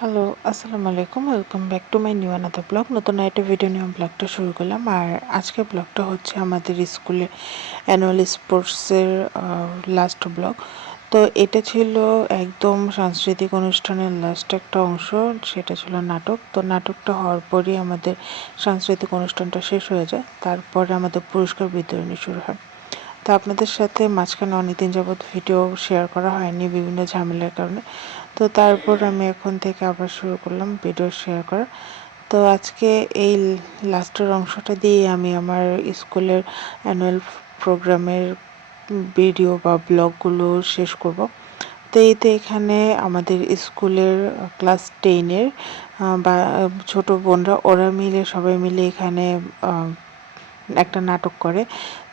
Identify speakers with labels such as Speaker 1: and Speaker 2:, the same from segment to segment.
Speaker 1: Hello আসসালামু আলাইকুম। Welcome back to my new another blog নতুন একটা ভিডিও নিয়ে ব্লগটা শুরু করলাম। আর আজকের ব্লগটা হচ্ছে আমাদের স্কুলে অ্যানুয়াল স্পোর্টসের লাস্ট ব্লগ তো এটা ছিল একদম সাংস্কৃতিক অনুষ্ঠানের লাস্ট একটা অংশ। সেটা ছিল নাটক। তো নাটকটা হওয়ার পরই আমাদের সাংস্কৃতিক অনুষ্ঠানটা শেষ হয়ে যায়। তারপরে আমাদের পুরস্কার বিতরণী শুরু হয়। তো আপনাদের সাথে মাঝখানে অনেকদিন যাবৎ ভিডিও শেয়ার করা হয়নি বিভিন্ন ঝামেলার কারণে। তো তারপর আমি এখন থেকে আবার শুরু করলাম ভিডিও শেয়ার করা। তো আজকে এই লাস্টের অংশটা দিয়ে আমি আমার স্কুলের অ্যানুয়াল প্রোগ্রামের ভিডিও বা ব্লগগুলো শেষ করব। তো এইতে এখানে আমাদের স্কুলের ক্লাস টেনের বা, ছোট বোনরা, ওরা মিলে, সবাই মিলে এখানে একটা নাটক করে।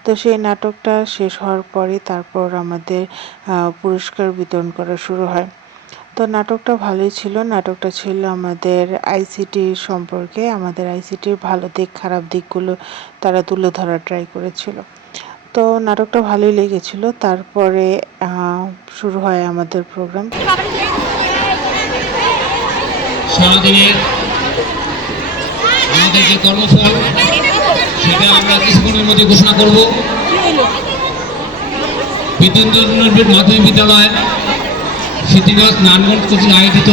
Speaker 1: তো সেই নাটকটা শেষ হওয়ার পরে তারপর আমাদের পুরস্কার বিতরণ করা শুরু হয়। তো নাটকটা ভালোই ছিল। নাটকটা ছিল আমাদের আইসিটি সম্পর্কে। আমাদের আইসিটির ভালো দিক, খারাপ দিকগুলো তারা তুলে ধরার ট্রাই করেছিল। তো নাটকটা ভালোই লেগেছিল। তারপরে শুরু হয় আমাদের প্রোগ্রাম
Speaker 2: ঘোষণা বিদ্যুৎ মাধ্যমিক বিদ্যালয় সিদ্ধিগঞ্জ নানগঞ্জ কোচিং আয়োজিত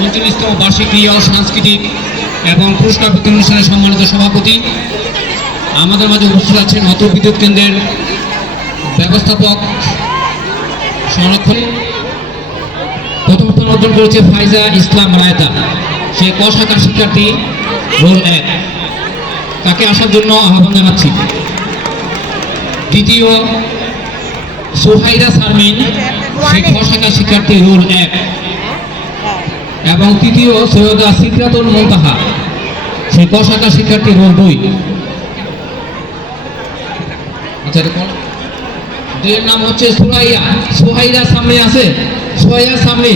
Speaker 2: উনচল্লিশতম বার্ষিক ক্রিয়া সাংস্কৃতিক এবং পুরস্কার বিতরণ অনুষ্ঠানের সম্মানিত সভাপতি। আমাদের মাঝে উপস্থিত আছেন নত বিদ্যুৎ কেন্দ্রের ব্যবস্থাপক সংরক্ষণ। প্রথম স্থান অর্জন করেছে ফাইজা ইসলাম রায়তা। সে ক শাখার শিক্ষার্থী রোল এক। তাকে আসার জন্য আহ্বান জানাচ্ছি। দ্বিতীয় সোহাইরা সারমিন। খ শাখার শিক্ষার্থী রোল এক। এবং তৃতীয় সৈয়দা সিকরাতুল মোন্তাহা। সে ক শাখার শিক্ষার্থী রোল দুই। আচ্ছা দুইয়ের নাম হচ্ছে সুরাইয়া সোহাইরা সামনে আছে? সোহাইয়া সামনে।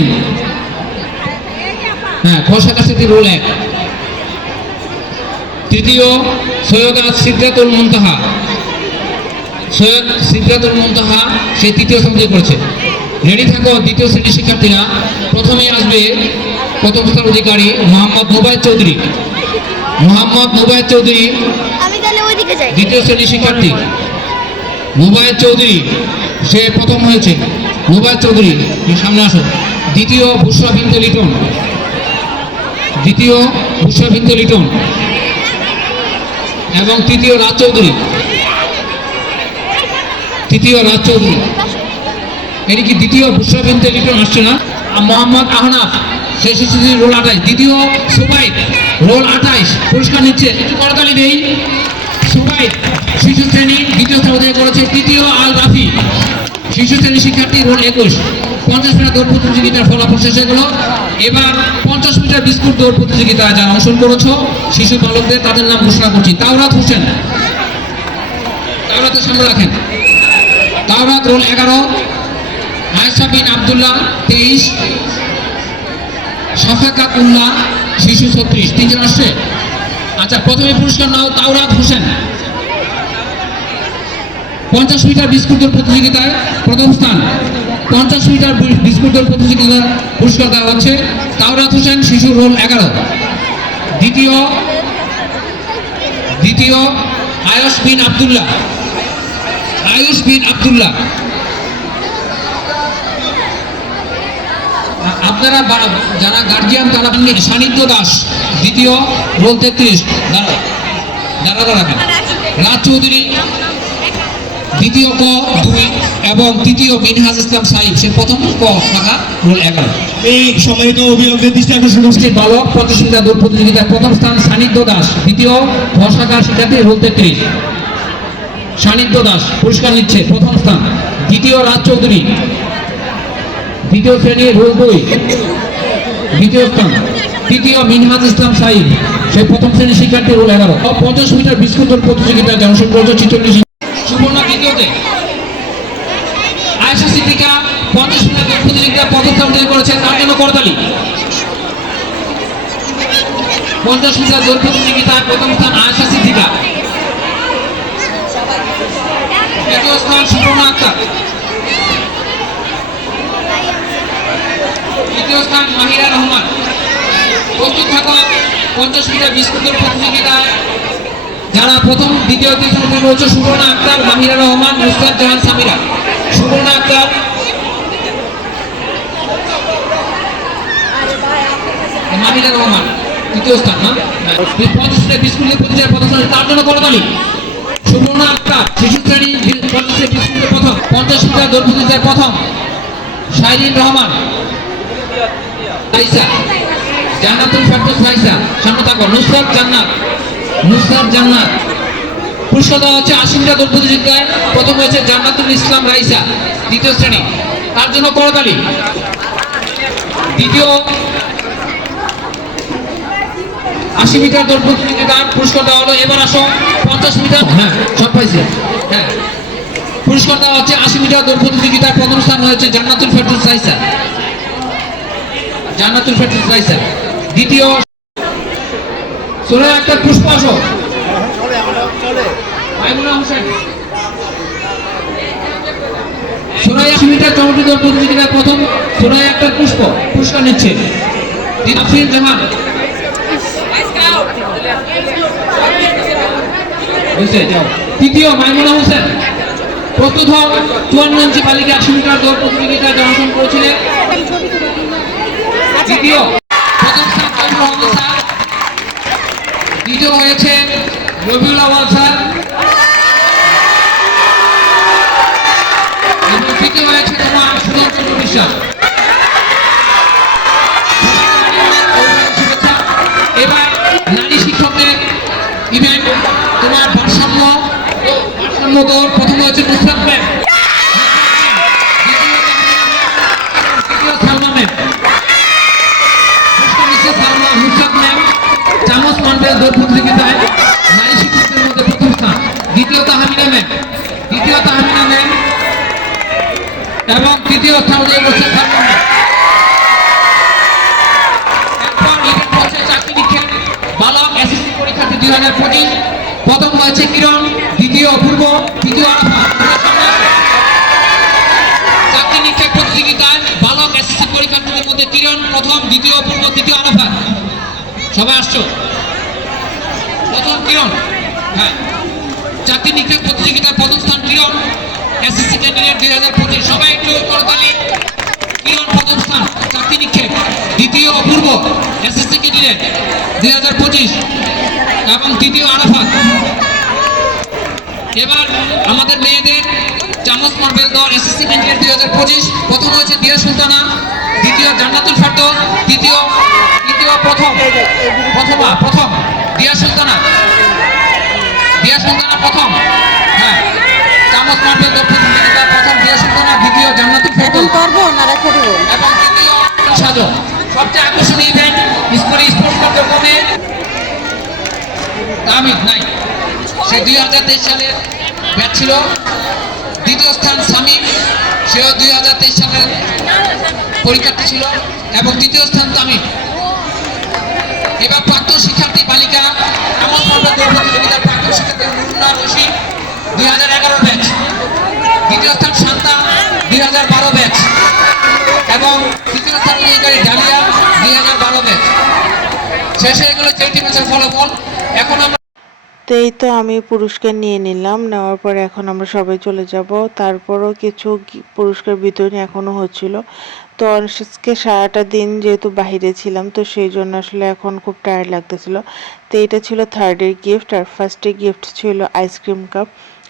Speaker 2: হ্যাঁ খোসাকা স্মৃতি রোল এক। তৃতীয় সৈয়দ সিদ্ধাতুল মুনতাহা। সৈয়দ সিদ্ধাতুল মুনতাহা, সে তৃতীয় সমাধি করেছে রেডি থাকো দ্বিতীয় শ্রেণির শিক্ষার্থীরা। প্রথমেই আসবে প্রথম স্থান অধিকারী? মোহাম্মদ মুবাইদ চৌধুরী। মোহাম্মদ মুবাইদ চৌধুরী দ্বিতীয় শ্রেণির শিক্ষার্থী। মুবাইদ চৌধুরী সে প্রথম হয়েছে। মুবাইদ চৌধুরী সামনে আসো। দ্বিতীয় বিন্দু লিটন। দ্বিতীয় বিন্দু লিটন। এবং তৃতীয় রাজ চৌধুরী। তৃতীয় রাজ চৌধুরী। এটি কি দ্বিতীয় বুসরা বিন্দু আসছে না? মোহাম্মদ আহনাফ সে শিশু রোল আঠাইশ। দ্বিতীয় সুবাইদ রোল আঠাইশ। পুরস্কার নিচ্ছে। একটু করতালি নেই। সুবাইদ, শিশু শ্রেণি দ্বিতীয় স্থান অধিকার করেছে। তৃতীয় আল রাফি, শিশু শ্রেণি শিক্ষার্থী রোল একুশ। পঞ্চাশ মিটার দৌড় প্রতিযোগিতার ফলাফল শেষ হয়ে গেল। এবার পঞ্চাশ মিটার বিস্কুট দৌড় প্রতিযোগিতায় যারা অংশগ্রহণ করেছ, শিশু বালকদের, তাদের নাম ঘোষণা করছি। তাওরাত হোসেন। তাওরাতের সামনে রাখেন। তাওরাত রোল এগারো। আয়েশা বিন আবদুল্লাহ, তেইশ। সাফাকাত উল্লাহ শিশু ছত্রিশ। তিনজন আসছে? আচ্ছা প্রথমে পুরস্কার নাও তাওরাত হোসেন। পঞ্চাশ মিটার বিস্কুট দৌড় প্রতিযোগিতায় প্রথম স্থান। পঞ্চাশ মিটার বিস্কুট প্রতিযোগিতা পুরস্কার দেওয়া হচ্ছে তাওরাত হোসেন শিশু রোল এগারো। দ্বিতীয় দ্বিতীয়, আয়ুষ বিন আবদুল্লাহ। আয়ুষ বিন আবদুল্লাহ। আপনারা যারা গার্জিয়ান তারা সান্নিধ্য দাস দ্বিতীয় রোল তেত্রিশ দাঁড়া দাঁড়া রাখেন রাজ চৌধুরী দ্বিতীয় ক দুই এবং তৃতীয় মিনহাজ ইসলাম সাহিব। সে প্রথম ক শাখা রোল এগারো।
Speaker 3: এই সম্মানিত অভিভাবকদের দৃষ্টি আকর্ষণ করছি।
Speaker 2: বালক প্রতিযোগিতা দৌড় প্রতিযোগিতায় প্রথম স্থান সান্নিধ্য দাস দ্বিতীয় খ শাখার শিক্ষার্থী রোল তেত্রিশ সান্নিধ্য দাস পুরস্কার নিচ্ছে প্রথম স্থান। দ্বিতীয় রাজ চৌধুরী দ্বিতীয় শ্রেণির রোল দুই দ্বিতীয় স্থান। তৃতীয় মিনহাজ ইসলাম সাহিব। সে প্রথম শ্রেণির শিক্ষার্থী, রোল এগারো। পঞ্চাশ মিটার বিস্কুট দৌড় প্রতিযোগিতায় অংশগ্রহণ করেছে ছিচল্লিশ সুবর্ণা আয়েশা সিদ্দিকা পঞ্চাশ মিটার প্রথম স্থান অধিকার করেছে তার জন্য করতালি। পঞ্চাশ মিটার দৌড় প্রতিযোগিতায় প্রথম স্থান আয়েশা সিদ্দিকা। দ্বিতীয় স্থান সুবর্ণা আক্তার। তৃতীয় স্থান মাহিরা রহমান। প্রস্তুত থাকো পঞ্চাশ মিটার বিস্কুটের প্রতিযোগিতায় যারা প্রথম, দ্বিতীয়, তৃতীয় স্থানে রয়েছে, সুবর্ণা আক্তার, মাহিরা রহমান মুস্তাদ জাহান, সামিরা। সুবর্ণা আক্তার। মাহিরা রহমান, তৃতীয় স্থান না পঞ্চাশ মিটার বিস্কুটের প্রতিযোগিতায় প্রথম তার জন্য করতালি সুবর্ণা আক্তার, শিশু শ্রেণি, পঞ্চাশ বিস্কুটের প্রথম, পঞ্চাশ মিটার দৌড় প্রতিযোগিতায় প্রথম। শাইরিন রহমান জান্নাতুল ফেরদৌস রাইসা সামনে থাকো। নুসরাত জান্নাত নুসরাত জান্নাত। পুরস্কার দেওয়া হচ্ছে আশি মিটার দৌড় প্রতিযোগিতায় প্রথম হয়েছে জান্নাতুল ইসলাম রাইসা দ্বিতীয় শ্রেণি। তার জন্য করতালি দ্বিতীয় আশি মিটার দৌড় প্রতিযোগিতার পুরস্কার দেওয়া হলো। এবার আসো পঞ্চাশ মিটার। হ্যাঁ সব পাইছে। হ্যাঁ। পুরস্কার দেওয়া হচ্ছে আশি মিটার দৌড় প্রতিযোগিতার প্রথম স্থান হয়েছে জান্নাতুল ফেরদৌস রাইসা। জান্নাতুল ফেরদৌস রাইসা দ্বিতীয় একটা পুষ্প মাইমুনা হোসেন। সোনাই আশি মিটার চমটি প্রথম, সোনাই একটা পুষ্প, পুরস্কার নিচ্ছে। তৃতীয় মাইমুনা হোসেন। প্রস্তুত হও চুয়ান্ন ইঞ্চি বালিকা একশো মিটার দৌড় প্রতিযোগিতায় অংশগ্রহণ করেছিলেন। দ্বিতীয়। প্রথম স্থান স্যার। দ্বিতীয় হয়েছে রবিউল আওয়াল স্যার। তৃতীয় হয়েছে তোমার চন্দ্র বিশ্বাস এবার নারী শিক্ষকদের ইভেন্ট তোমার ভারসাম্য ভারসাম্য প্রথম হয়েছে নুসরাত ম্যাম। চামচ মান্ডের প্রতিযোগিতায় নারী শিক্ষকদের মধ্যে প্রথম স্থান। দ্বিতীয় তাহমিনা ম্যাম। দ্বিতীয় তাহমিনা ম্যাম। এবং তৃতীয় স্থান অধিকার চাকরি নিক্ষেপ বালক এসএসসি প্রতিযোগিতায় বালক এসএসসি পরীক্ষার্থীদের মধ্যে কিরণ প্রথম, দ্বিতীয় অপূর্ব, তৃতীয় আরাফা সবাই আসছো? প্রথম কিরণ হ্যাঁ। চাকরি নিক্ষেপ প্রতিযোগিতায় প্রথম স্থান কিরণ এসএসসি ক্যান্ডিডেট দুই হাজার পঁচিশ। সবাই একটু করতালি কিরণ প্রথম স্থান চাকরি নিক্ষেপ। দ্বিতীয় অপূর্ব এসএসসি ক্যান্ডিডেট দুই হাজার পঁচিশ। এবং তৃতীয় আরাফাত। এবার আমাদের মেয়েদের চামচ মার্বেল দল এসএসসি ক্যান্ডিডেট দুই হাজার পঁচিশ। প্রথম হয়েছে দিয়া সুলতানা, দ্বিতীয় জান্নাতুল ফার্দৌস দ্বিতীয় তৃতীয় প্রথম। প্রথমা, প্রথম। দিয়া সুলতানা। দিয়া সুলতানা প্রথম। হ্যাঁ। চামচ মার্বেল দল প্রতিযোগিতা প্রথম দিয়া সুলতানা দ্বিতীয় জান্নাতুল ফার্দৌস
Speaker 4: করব না রেখে দেবো।
Speaker 2: এবং তৃতীয় সাজো। সবচেয়ে আকর্ষণীয় ইভেন্ট স্কুলে স্পোর্টস কার্যক্রমে তামিদ নাই। সে দুই হাজার তেইশ সালের ছিল। দ্বিতীয় স্থান সামিম সেও দুই হাজার তেইশ সালের পরীক্ষার্থী ছিল। এবং তৃতীয় স্থান তামিম। এবার প্রাক্তন শিক্ষার্থী বালিকা, এমন প্রতিযোগিতার প্রাক্তন শিক্ষার্থী রশি, দুই হাজার এগারো ব্যাচ। দ্বিতীয় স্থান দুই হাজার বারো ব্যাচ। এবং তৃতীয় স্থান অধিকারী ডালিয়া, দুই হাজার বারো ব্যাচ। শেষে এগুলো চেলটি ম্যাচের ফলাফল, এখন আমরা
Speaker 1: তো এই তো আমি পুরস্কার নিয়ে নিলাম, নেওয়ার পরে এখন আমরা সবাই চলে যাব। তারপরও কিছু পুরস্কার বিতরণী এখনও হচ্ছিল। তো আজকে সারাটা দিন যেহেতু বাইরে ছিলাম, তো সেই জন্য আসলে এখন খুব টায়ার্ড লাগতেছিল। তো এটা ছিল থার্ডের গিফট আর ফার্স্টের গিফট ছিল আইসক্রিম কাপ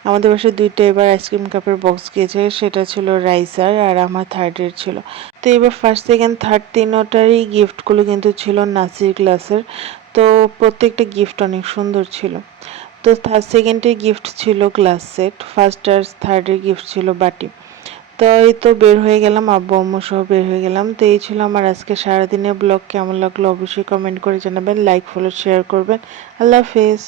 Speaker 1: আমাদের বাসায় দুইটা এবার আইসক্রিম কাপের বক্স গিয়েছে, সেটা ছিল রাইসার আর আমার থার্ডের ছিল। তো এবার ফার্স্ট সেকেন্ড থার্ড তিনটারই গিফটগুলো কিন্তু ছিল নাসির ক্লাসের তো প্রত্যেকটা গিফট অনেক সুন্দর ছিল। তো থার্ড সেকেন্ডের গিফট ছিল গ্লাস সেট ফার্স্ট আর থার্ডের গিফট ছিল বাটি। তো এই তো বের হয়ে গেলাম, আব্বু আম্মু সহ বের হয়ে গেলাম। তো এই ছিল আমার আজকে সারাদিনের ব্লগ। কেমন লাগল অবশ্যই কমেন্ট করে জানাবেন লাইক ফলো শেয়ার করবেন। আল্লাহ হাফেজ।